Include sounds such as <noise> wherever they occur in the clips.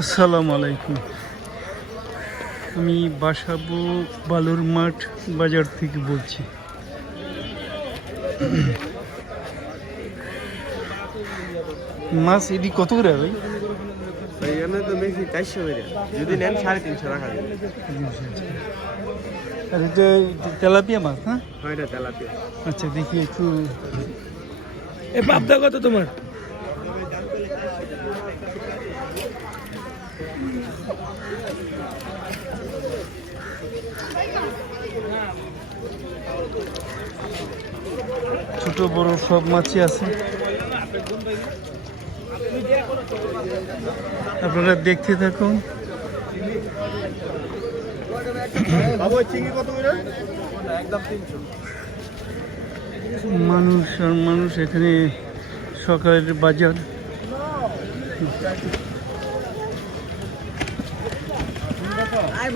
আসসালামু আলাইকুম। আমি বাসাবো বালুর মাঠ বাজার থেকে বলছি। মাছ এটি কত করে ভাই? এখানে তো বেশি চারশো করে। যদি নেন সাড়ে তিনশো রাখা যাবে আর এটা তেলাপিয়া মাছ হ্যাঁ? হয় এটা তেলাপিয়া। আচ্ছা দেখি একটু। এ পাবদা কত তোমার? ছোট, বড় সব মাছই আছে। আপনারা দেখতে থাকুন। করে মানুষ আর মানুষ এখানে সকালের বাজার।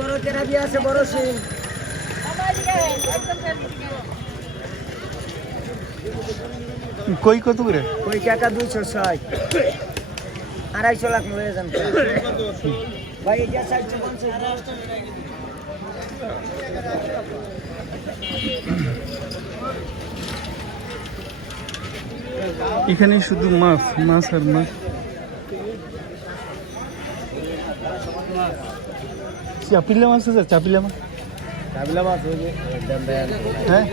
বড় তেরাপি আছে, বড় সিং কই কত করে? ওই টাকা দুইশো ষাট। আড়াইশো লাখ মরে যান ভাই এটা চারশো পঞ্চাশ। এখানে শুধু মাছ মাছ আর মাছ। চাপিলা মাছ আছে চাপিলা মাছ? কাবিলা মাছ হ্যাঁ?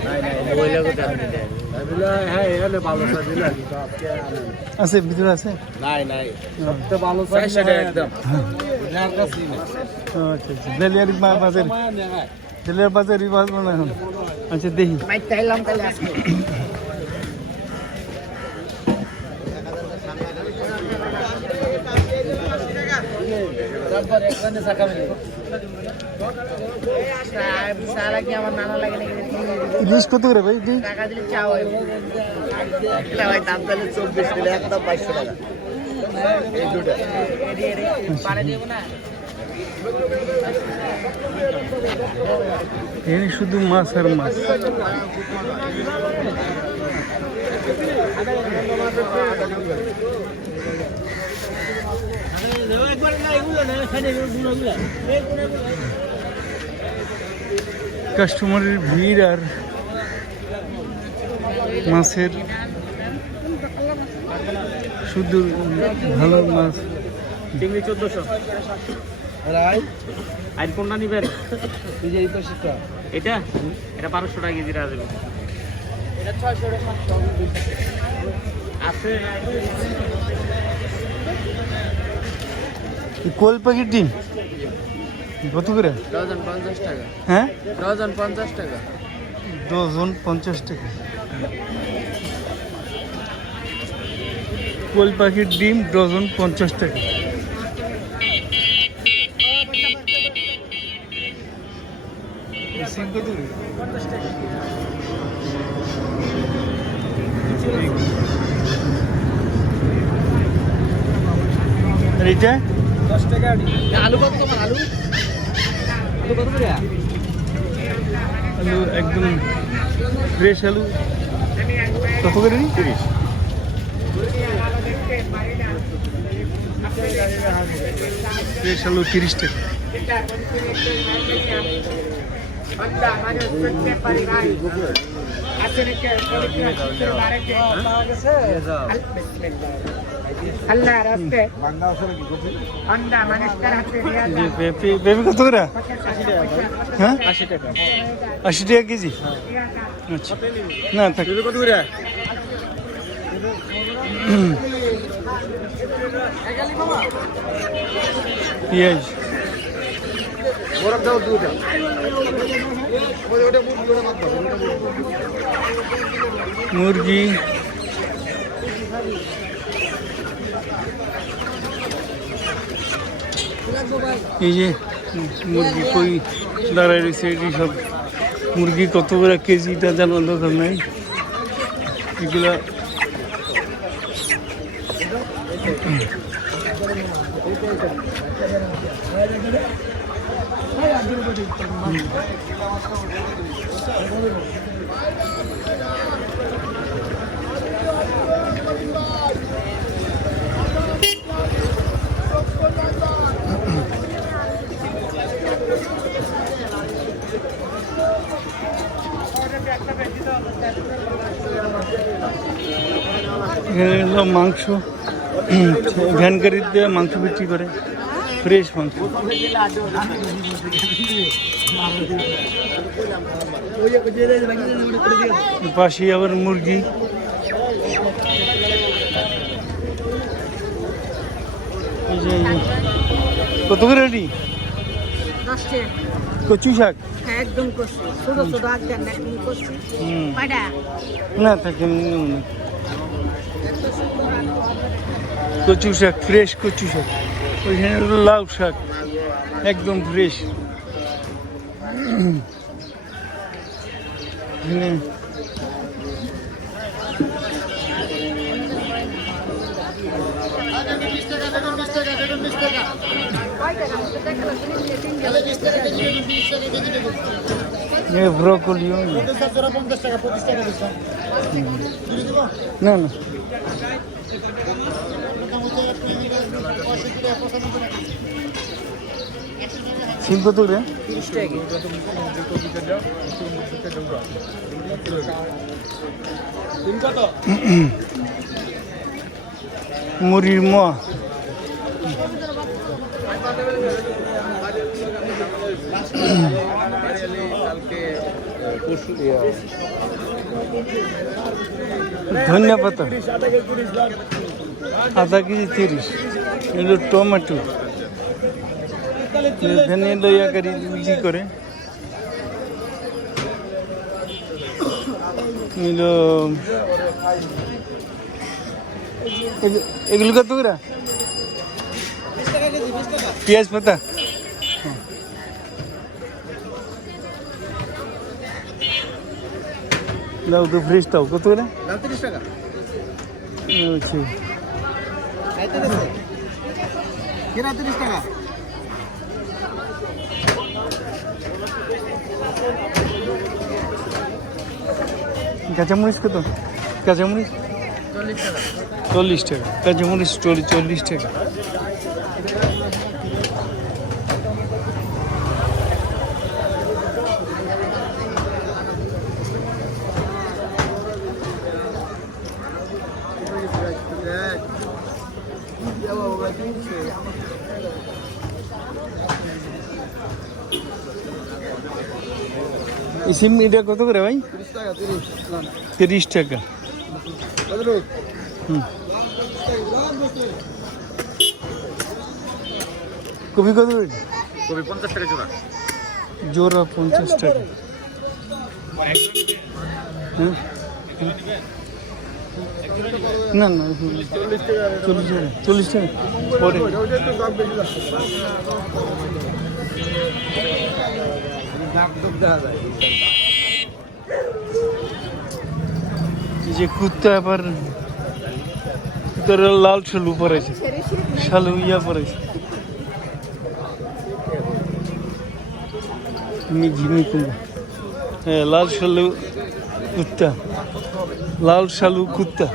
হ্যাঁ আছে ভিতরে আছে? নাই নাই। সবচেয়ে ভালো সাজিলা একদম। আচ্ছা আচ্ছা। দেলিয়ারি মা বাজার। দেলিয়ার বাজার মাছ মনে এখন আচ্ছা দেখি। তারপর মিলে কত করে ভাই? টাকা দিলে চা হয়। একটা ভাই দাম তাহলে চব্বিশ দিলে একদম বাইশশো টাকা। এই দুটা। দেবো না? এখানে শুধু মাছ আর মাছ। কাস্টমারের ভিড় আর মাছের শুধু ভালো মাছ। চিংড়ি চোদ্দশো। আর কোনটা নিবেন? এটা? এটা বারোশো টাকা কেজি রাখা যাবে আছে। কোল প্যাকেট ডিম? কত করে? ডজন পঞ্চাশ টাকা। হ্যাঁ? ডজন পঞ্চাশ টাকা। ডজন পঞ্চাশ টাকা। কোল পাখির ডিম ডজন পঞ্চাশ টাকা। সিম কত করে? আর এইটা? দশ টাকা আলু কত তোমার আলু? আলু কত করে? আলু একদম ফ্রেশ আলু। কত করে তিরিশ। ফ্রেশ আলু তিরিশ টাকা। আল্লাহ রাস্তে আন্ডা মানুষকার হাতে দেয়া যে পেঁপে পেঁপে কত করে হ্যাঁ আশি টাকা আশি টাকা কেজি আচ্ছা না থাক কত করে পেঁয়াজ বরফ দাও দুটা মুরগি। এই যে মুরগি কই দাঁড়ায় রয়েছে, এটি সব মুরগি কত করে কেজিটা জানার দরকার নাই। এগুলা মাংস ভ্যান দিয়ে মাংস বিক্রি করে। ফ্রেশ মাংস পাশে আবার মুরগি। কত করে রেডি কচু শাক? হ্যাঁ একদম ছোট ছোট না থাকে কচু শাক ফ্রেশ কচু শাক। ওইখানে লাউ শাক একদম ফ্রেশ এখানে ব্রকলিও না না সিম কত করে মুড়ির মোয়া ধনিয়া পাতা আধা কেজি তিরিশ। এগুলো টমেটো। এখানে লইয়া গাড়ি বিক্রি করে। এগুলো এগু- এগুলো কত করে? পেঁয়াজ পাতা? দাও তো ফ্রেশ দাও। কত করে? টাকা। আচ্ছা। টাকা? কাঁচামরিচ কত? কাঁচামরিচ? চল্লিশ টাকা। কাঁচামরিচ চল্লিশ চল্লিশ টাকা। এই সিম এটা কত করে ভাই? তিরিশ টাকা। হুম। কপি কত করে? কবি পঞ্চাশ টাকা জোড়া। জোড়া পঞ্চাশ টাকা। হ্যাঁ না না। চল্লিশ টাকা। চল্লিশ টাকা। পরে। যে কুত্তা আবার কুত্তার লাল শালু পরেছে শালু ইয়া পরেছে মিকুম্বা হ্যাঁ লাল শালু কুত্তা। লাল শালু কুত্তা।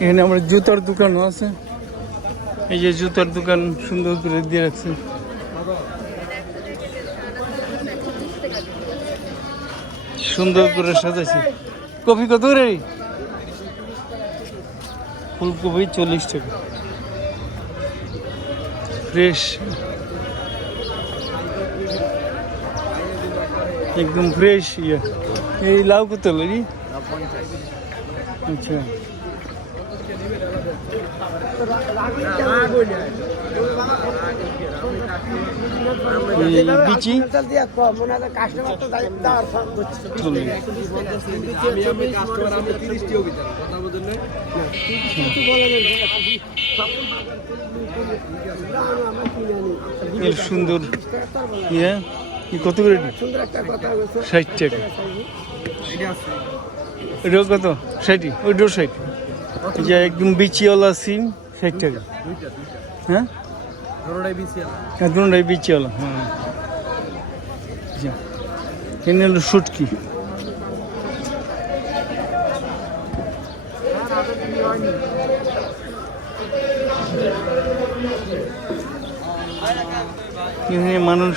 এখানে আমার জুতার দোকানও আছে। এই যে জুতার দোকান সুন্দর করে দিয়ে রাখছে। সুন্দর করে সাজাইছে। কফি কত রে ফুলকপি চল্লিশ টাকা। ফ্রেশ। একদম ফ্রেশ ইয়ে। এই লাউ কত লাগি আচ্ছা। বিচি? কাস্টমার এর সুন্দর ইয়ে কত করে ষাট টাকা। এটাও কত? ষাটি ওইটাও ষাট। যে একদম বিচিওয়ালা সিম, ষাট টাকা। হ্যাঁ? দুটাই বিচিওয়ালা হ্যাঁ। এখানে হলো শুটকি এখানে মানুষ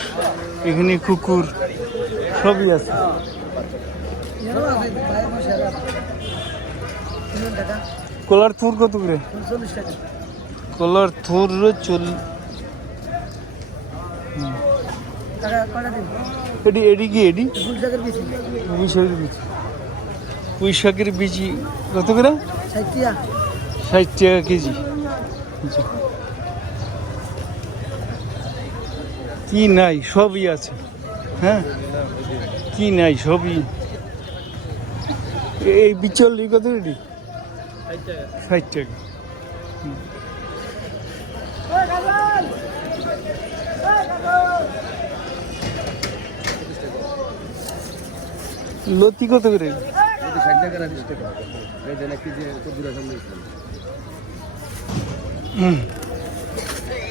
এখানে কুকুর সবই আছে। কলার থুর কত করে? কলার থুর চল এডি এডি কি এডি ফুল টাকার বেশি পুঁই শাকের বিচি পুঁই বিচি কত করে? ষাট টাকা। কেজি আচ্ছা। কি নাই, সবই আছে। হ্যাঁ? কি নাই, সবই। এই বিচল কত ষাট টাকা। লতি কত করে?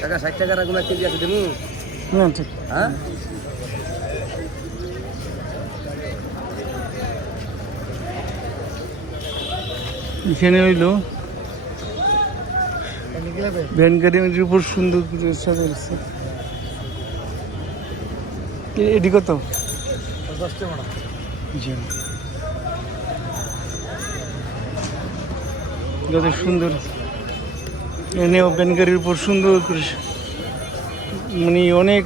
টাকা ষাট আগুন কেজি আছে, দেবো। না ঠিক। হ্যাঁ? এখানে হইল ভ্যান উপর সুন্দর করে সাজাইছে। এটি কত। কত সুন্দর। এনেও ভ্যান গাড়ির উপর সুন্দর করে মানে অনেক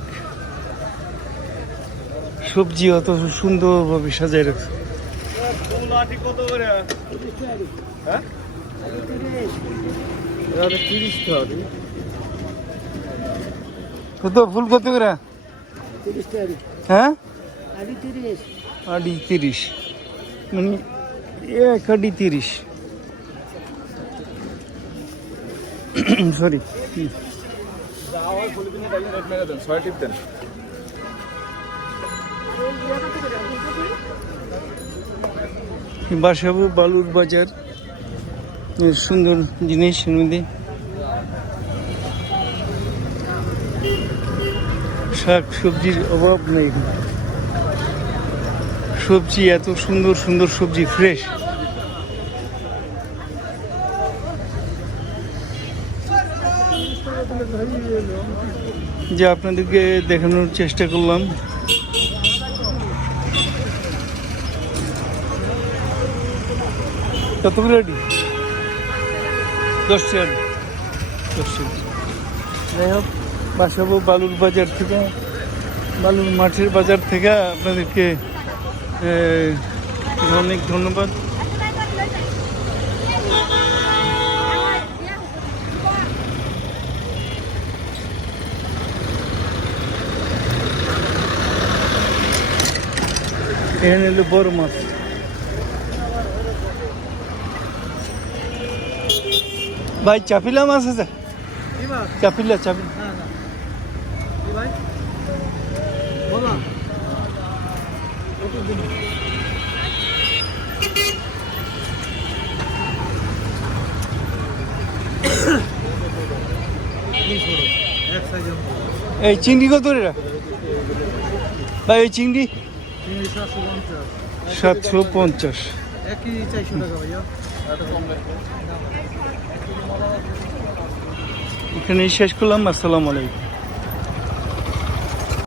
সবজি অত সুন্দরভাবে সাজাই রাখছে। কত ফুল কত করে? হ্যাঁ? আডি তিরিশ। মানে এক আডি তিরিশ। <coughs> সরি বাসাবু বালুর বাজার। সুন্দর জিনিস মধ্যে। শাক সবজির অভাব নেই। সবজি এত সুন্দর সুন্দর সবজি ফ্রেশ যে আপনাদেরকে দেখানোর চেষ্টা করলাম। কত রেডি দশ টাকা দশ যাই হোক, বাসাবো বালুর বাজার থেকে, বালুর মাঠের বাজার থেকে আপনাদেরকে অনেক ধন্যবাদ। এখানে হলো বড় মাছ ভাই চাপিলা মাছ আছে চাপিলা চাপিলা এই চিংড়ি কত রে ভাই এই চিংড়ি সাতশো পঞ্চাশ। এখানেই শেষ করলাম আসসালামু আলাইকুম।